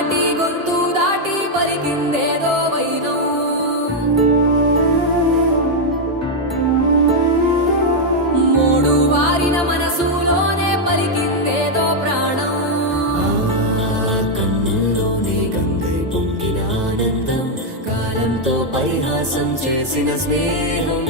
దాటి గొంతు దాటి పలికిందేదో వైనం. మూడు వారిన మనసులోనే పలికిందేదో ప్రాణం. కన్నుల్లోనే గంగై పొంగిన ఆనందం, కాలంతో పరిహాసం చేసిన స్నేహం.